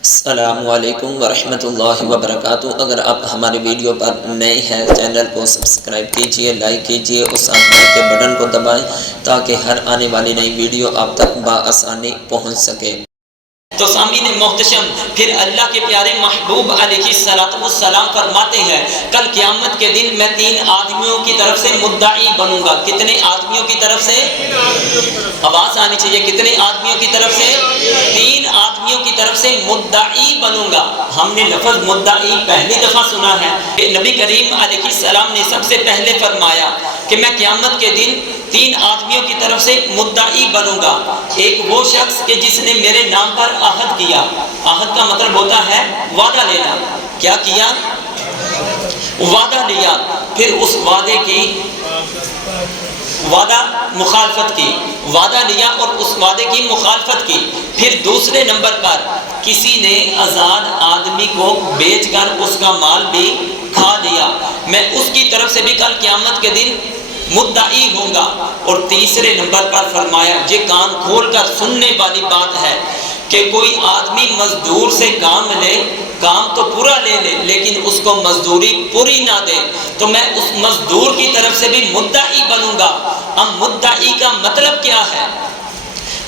السلام علیکم ورحمۃ اللہ وبرکاتہ۔ اگر آپ ہمارے ویڈیو پر نئے ہیں چینل کو سبسکرائب کیجئے، لائک کیجئے اور ساتھ بیل کے بٹن کو دبائیں تاکہ ہر آنے والی نئی ویڈیو آپ تک بآسانی پہنچ سکے۔ تو سامعین محتشم، پھر اللہ کے پیارے محبوب علیہ السلام فرماتے ہیں کل قیامت کے دن میں 3 آدمیوں کی طرف سے مدعی بنوں گا۔ کتنے آدمیوں کی طرف سے؟ آواز آنی چاہیے، کتنے آدمیوں کی طرف سے؟ 3 آدمیوں کی طرف سے مدعی بنوں گا۔ ہم نے لفظ مدعی پہلی دفعہ سنا ہے کہ نبی کریم علیہ السلام نے سب سے پہلے فرمایا کہ میں قیامت کے دن 3 آدمیوں کی طرف سے مدعی بنوں گا۔ ایک وہ شخص کہ جس نے میرے نام پر عہد کیا۔ عہد کا مطلب ہوتا ہے وعدہ لینا۔ کیا کیا؟ وعدہ لیا، پھر اس وعدے کی مخالفت کی، وعدہ لیا اور اس وعدے کی مخالفت کی۔ پھر دوسرے نمبر پر کسی نے آزاد آدمی کو بیچ کر اس کا مال بھی کھا لیا، میں اس کی طرف سے بھی کل قیامت کے دن مدعی ہوں گا۔ اور تیسرے نمبر پر فرمایا، یہ کان کھول کر سننے والی بات ہے کہ کوئی آدمی مزدور سے کام لے، کام تو پورا لے لے لیکن اس کو مزدوری پوری نہ دے، تو میں اس مزدور کی طرف سے بھی مدعی بنوں گا۔ اب مدعی کا مطلب کیا ہے؟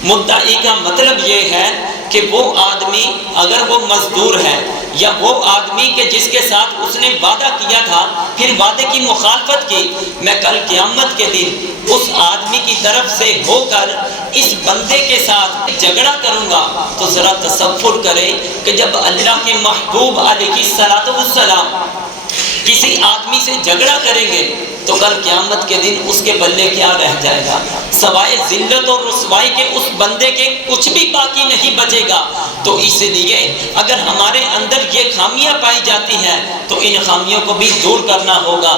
مدعی کا مطلب یہ ہے کہ وہ آدمی اگر وہ مزدور ہے یا وہ آدمی کہ جس کے ساتھ اس نے وعدہ کیا تھا پھر وعدے کی مخالفت کی، میں کل قیامت کے دن اس آدمی کی طرف سے ہو کر اس بندے کے ساتھ جھگڑا کروں گا۔ تو ذرا تصور کریں کہ جب اللہ کے محبوب علیہ السلام کسی آدمی سے جھگڑا کریں گے تو کل قیامت کے دن اس کے بلے کیا رہ جائے گا؟ سوائے ذلت اور رسوائی کے اس بندے کے کچھ بھی باقی نہیں بچے گا۔ تو اس لیے اگر ہمارے اندر یہ خامیاں پائی جاتی ہیں تو ان خامیوں کو بھی دور کرنا ہوگا۔